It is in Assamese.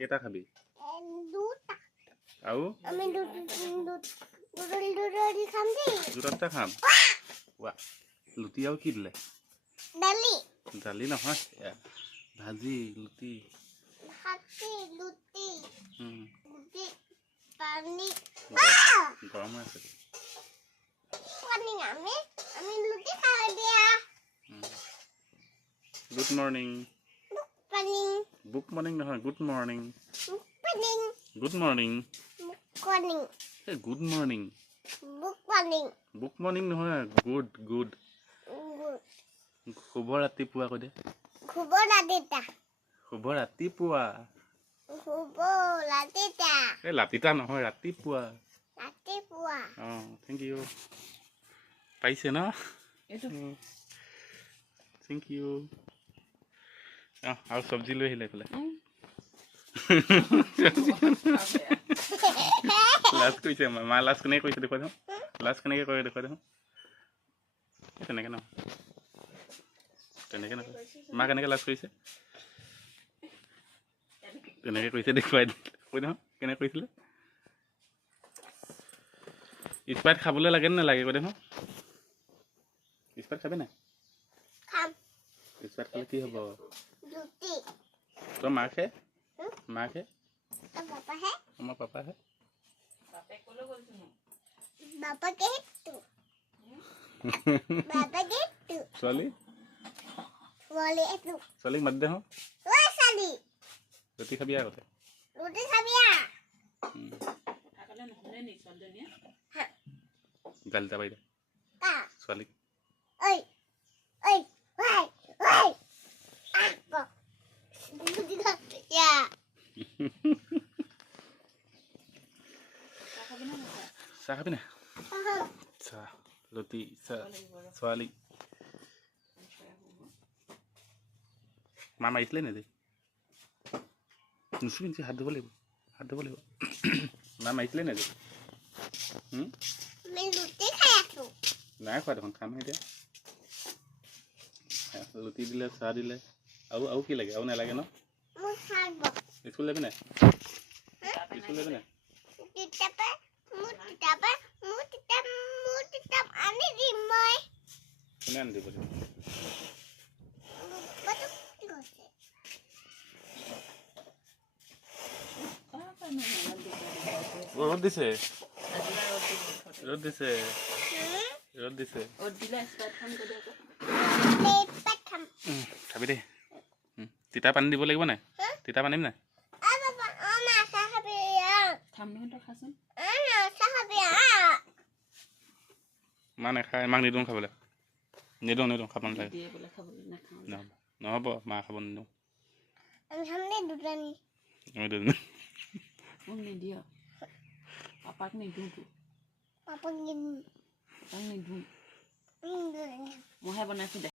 কেইটা খাবি দুটা আৰু আমি দুটা খাম ৱা লুটি আৰু কি দিলে দালি দালি নহয় ভাজি লুটি লুটি পানী গৰম হৈ আছে পানী আমি লুটি খাই দিয়া গুড মৰ্নিং পানী বুক মৰ্নিং নহয় গুড মৰ্নিং পানী গুড মৰ্নিং পানী এই গুড মৰ্নিং বুক মৰ্নিং নহয় গুড গুড শুভ ৰাতিপুৱা কৈ দে শুভ ৰাতিটা শুভ ৰাতিপুৱা এই লাতিতা নহয় ৰাতিপুৱা থেংক ইউ পাইছে ন থেংক ইউ আৰু চব্জি লৈ আহিলে এইফালে লাজ কৰিছে মা লাজ কেনেকৈ কৰিছে দেখুৱাই দিওঁ লাজ কেনেকৈ কৰে দেখুৱাই দিওঁ তেনেকৈ নহয় তেনেকৈ নহয় মা কেনেকৈ লাজ কৰিছে তেনেকৈ কৰিছে দেখুৱাই কৈ দিওঁ কেনেকৈ কৰিছিলে স্প্ৰাইট খাবলৈ লাগে নে নালাগে কৈ দেখোন স্প্ৰাইট খাবি নাই স্প্ৰাইট খালে কি হ'ব তই মাক হে আমাৰ পাপা হে ছোৱালী ছোৱালীক মাতি দে হো ৰুটি খাবি আগতে গালিটা পাৰি দে ছোৱালীক চাহ খাবি নাই চাহ ৰুটি চাহ ছোৱালী মা মাৰিছিলে নেকি নুচুবি হাত ধুব লাগিব মা মাৰিছিলে নেকি নাই খোৱা দেখোন খাম এতিয়া ৰুটি দিলে চাহ দিলে আৰু কি লাগে আৰু নালাগে ন স্কুল যাবি নাই স্কুল যাবি নাই কোনে আনি দিব ৰ'দ দিছে খাবি দেই তিতা পানী দিব লাগিব নাই তিতা পানী নাই মা নাখায় মাক নিদিওঁ খাবলৈ নিদিওঁ খাব নালাগে নহ'ব মা খাব নিদিওঁ নিদিয় পাপাক নিদিওঁ মইহে বনাইছোঁ দে